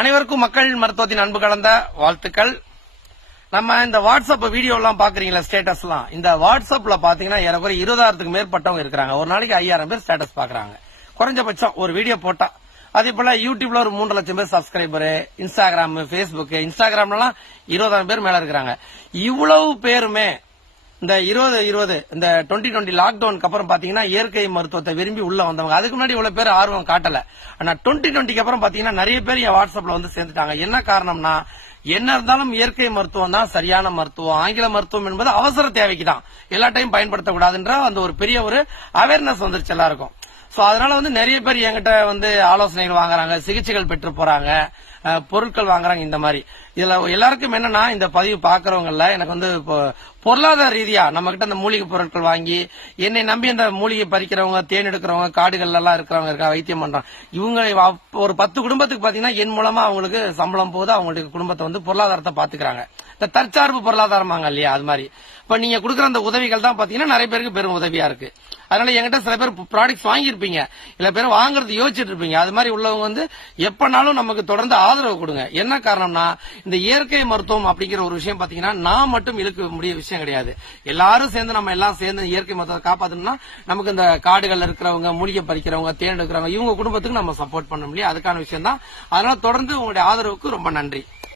அனைவருக்கும் மக்கள் மருத்துவத்தின் அன்பு கலந்த வாழ்த்துக்கள். நம்ம இந்த வாட்ஸ்அப் வீடியோ எல்லாம் பாக்குறீங்களா ஸ்டேட்டஸ் எல்லாம் இந்த வாட்ஸ்அப்ல பாத்தீங்கன்னா ஏறக்குறைய இருபதாயிரத்துக்கு மேற்பட்டவங்க இருக்கிறாங்க. ஒரு நாளைக்கு ஐயாயிரம் பேர் ஸ்டேட்டஸ் பாக்குறாங்க குறைஞ்சபட்சம் ஒரு வீடியோ போட்டா. அதே போல யூடியூப்ல ஒரு மூன்று லட்சம் பேர் சப்ஸ்கிரைபர் இன்ஸ்டாகிராம் பேஸ்புக் இன்ஸ்டாகிராம்லாம் இருபதாயிரம் பேர் மேல இருக்கிறாங்க. இவ்வளவு பேருமே இந்த இருபது இருபது இந்த டுவெண்ட்டி டுவெண்ட்டி லாக்டவுனுக்கு அப்புறம் பாத்தீங்கன்னா இயற்கை மருத்துவத்தை விரும்பி உள்ள வந்தவங்க. அதுக்கு முன்னாடி இவ்வளவு பேர் ஆர்வம் காட்டல. ஆனா டுவெண்ட்டி டுவெண்ட்டிக்கு அப்புறம் பாத்தீங்கன்னா நிறைய பேர் என் வாட்ஸ்அப்ல வந்து சேர்ந்துட்டாங்க. என்ன காரணம்னா என்ன இருந்தாலும் இயற்கை மருத்துவம் தான் சரியான மருத்துவம். ஆங்கில மருத்துவம் என்பது அவசர தேவைக்கு தான் எல்லா டைம் பயன்படுத்தக்கூடாதுன்ற அந்த ஒரு பெரிய ஒரு அவேர்னஸ் வந்துருச்சு எல்லாருக்கும். சோ அதனால வந்து நிறைய பேர் என்கிட்ட வந்து ஆலோசனைகள் வாங்குறாங்க சிகிச்சைகள் பெற்று போறாங்க. பொருட்கள் வாங்குறாங்க இந்த மாதிரி. இதுல எல்லாருக்கும் என்னன்னா இந்த பதிவு பாக்குறவங்கல்ல எனக்கு வந்து இப்போ பொருளாதார ரீதியா நம்ம கிட்ட அந்த மூலிகை பொருட்கள் வாங்கி என்னை நம்பி அந்த மூலிகை பறிக்கிறவங்க தேன் எடுக்கிறவங்க காடுகள் எல்லாம் இருக்கிறவங்க இருக்கா வைத்தியம் பண்றாங்க இவங்க ஒரு பத்து குடும்பத்துக்கு பாத்தீங்கன்னா என் மூலமா அவங்களுக்கு சம்பளம் போது அவங்களுக்கு குடும்பத்தை வந்து பொருளாதாரத்தை பாத்துக்கிறாங்க. இந்த தற்சார்பு பொருளாதாரமாங்க இல்லையா அது மாதிரி. இப்ப நீங்க கொடுக்குற அந்த உதவிகள் தான் பாத்தீங்கன்னா நிறைய பேருக்கு பெரும் உதவியா இருக்கு. அதனால என்கிட்ட சில பேர் ப்ராடக்ட்ஸ் வாங்கியிருப்பீங்க. சில பேர் வாங்குறது யோசிச்சுட்டு இருப்பீங்க. அது மாதிரி உள்ளவங்க வந்து எப்பனாலும் நமக்கு தொடர்ந்து ஆதரவு கொடுங்க. என்ன காரணம்னா இந்த இயற்கை மருத்துவம் அப்படிங்கிற ஒரு விஷயம் பாத்தீங்கன்னா நான் மட்டும் இழுக்க முடிய விஷயம் கிடையாது. எல்லாரும் சேர்ந்து நம்ம எல்லாம் சேர்ந்து இயற்கை மருத்துவத்தை காப்பாத்தணும்னா நமக்கு இந்த காடுகள் இருக்கிறவங்க மூலிகை பறிக்கிறவங்க தேன் எடுக்கிறவங்க இவங்க குடும்பத்துக்கு நம்ம சப்போர்ட் பண்ண முடியும் அதுக்கான விஷயம் தான். அதனால தொடர்ந்து உங்களுடைய ஆதரவுக்கு ரொம்ப நன்றி.